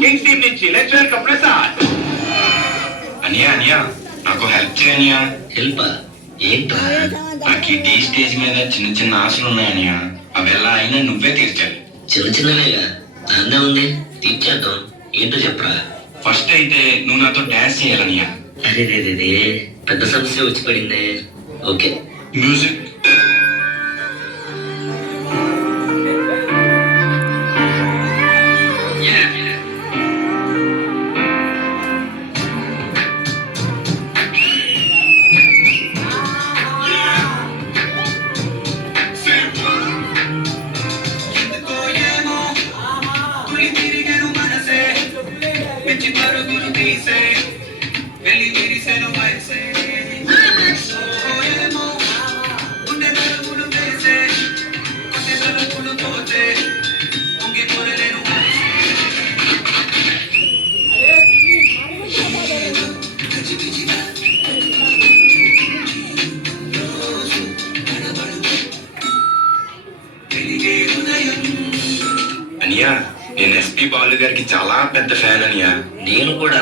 Kings team నుంచి let's welcome Prasad. అనియా అనియా నాకు హెల్ప్ చేయనియా. హెల్ప్ ఏంట్రా? నాకు ఈ టీ స్టేజ్ మీద చిన్న చిన్న ఆశలు ఉన్నాయనియా. అవి ఎలా అయినా నువ్వే తీర్చాలి. చిన్న చిన్నవేగా, దాన్నే ఉంది, తీర్చేద్దాం. ఏంటో చెప్పరా. ఫస్ట్ అయితే నువ్వు నాతో డాన్స్ చేయాలనియా. అరే రే రే, పెద్ద సమస్య వచ్చి పడిందే. Okay, music. అనియా నేను ఎస్పి బాలు గారికి చాలా పెద్ద ఫ్యాన్ అనియా. నేను కూడా.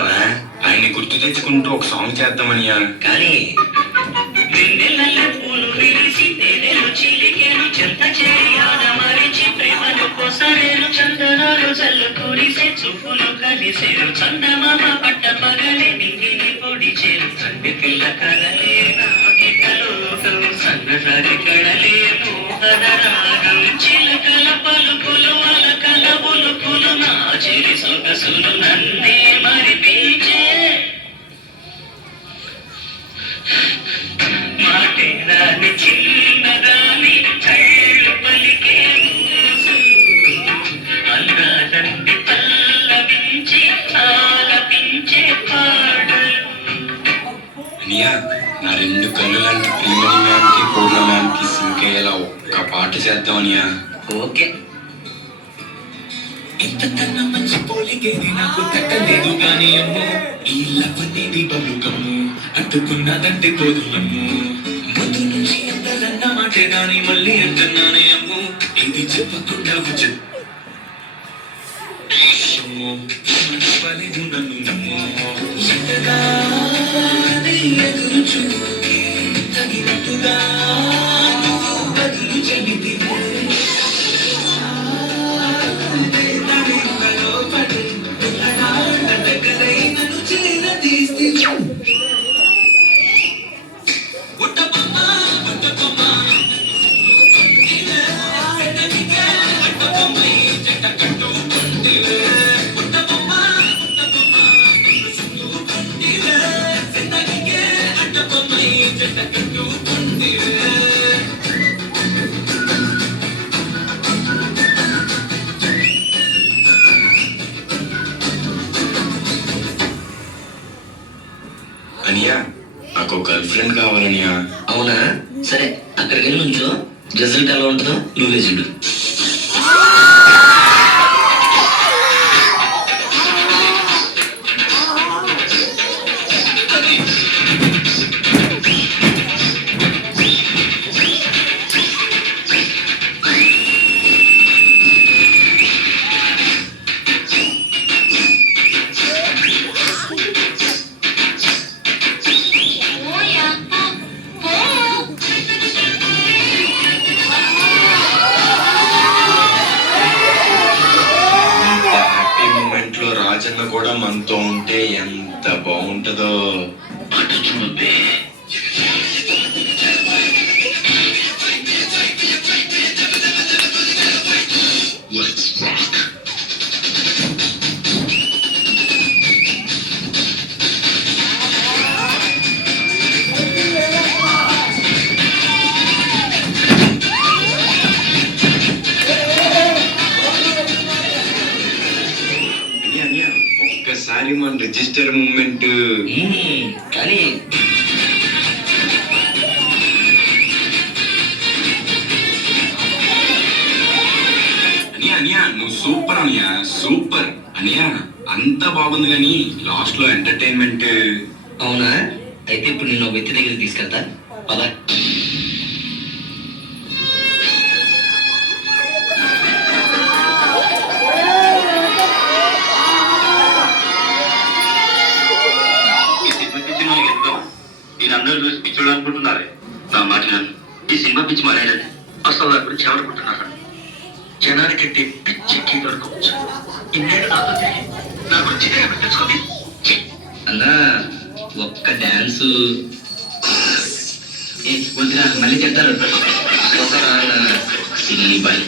ఆయన్ని గుర్తు తెచ్చుకుంటూ ఒక సాంగ్ చేద్దామనియా. కానీ చందనాలు చల్లు కురిసే చూపులు కలిసేరు చందమామ పట్ట పగలే నింగిని పొడిచేరు సండి పిల్ల కలలే నాటికలోకం సన్నసారి కడలే మోహన రాగం చిలకల పలుకులు అలకల ఉలుకులు నా చిరి సొగసులు నన్నే మరిపించే మాటేరాని చిన్నదాని చళ్ళు పలికే అల్లాదండి పల్లవించి ఆలపించే పాడలు. అనియా నా రెండు కళ్ళు లాంటి ప్రియమణి మ్యామ్ కి పూర్ణ మ్యామ్ కి సింక్ అయ్యేలా ఒక్క పాట చేద్దాం అనియా. ఓకే. ఇంతకన్నా మంచి పోలికేది నాకు తట్టలేదు గాని అమ్మో, ఈ లవ్ అనేది బలుకమ్ము అట్టుకున్నదంటే పోదు అమ్ము. ముందు నుంచి ఎంతలన్న మాటే గాని మళ్ళీ అంటున్నానే అమ్ము, ఇది చెప్పకుండా పలేదు నన్ను నమ్ము. ఎంతగా ఎదురు చూకి తగినట్టుగా బదులు చెబితే అనియా నాకు గర్ల్ ఫ్రెండ్ కావాలనియా. అవునా, సరే అక్కడికి వెళ్ళి నుంచో, రిజల్ట్ ఎలా ఉంటుందో నువ్వే చూడు. రాజన్న కూడా మనతో ఉంటే ఎంత బాగుంటుందో. అటు చూపే. ఒక్కసారి మన రిజిస్టర్ మూమెంట్. కానీ అనియా అనియా నువ్వు సూపర్ అనియా, సూపర్ అనియా. అంతా బాగుంది కానీ లాస్ట్ లో ఎంటర్టైన్మెంట్. అవునా, అయితే ఇప్పుడు నేను వ్యక్తి దగ్గరికి తీసుకెళ్తా పద. అందరూ చూసి పిచ్చోడు అనుకుంటున్నారే. నా మాట విను. ఈ సినిమా పిచ్చి మారాడని అసలు నా గురించి ఏమనుకుంటున్నారా? జనానికంటే పిచ్చెక్కి దొరకవచ్చు. ఇన్నేళ్ళు నాతో తిరిగి నా గురించి తెలుసుకోండి అన్నా. ఒక్క డాన్సు వద్దురా, మళ్ళీ చెప్తారు. Silly bye.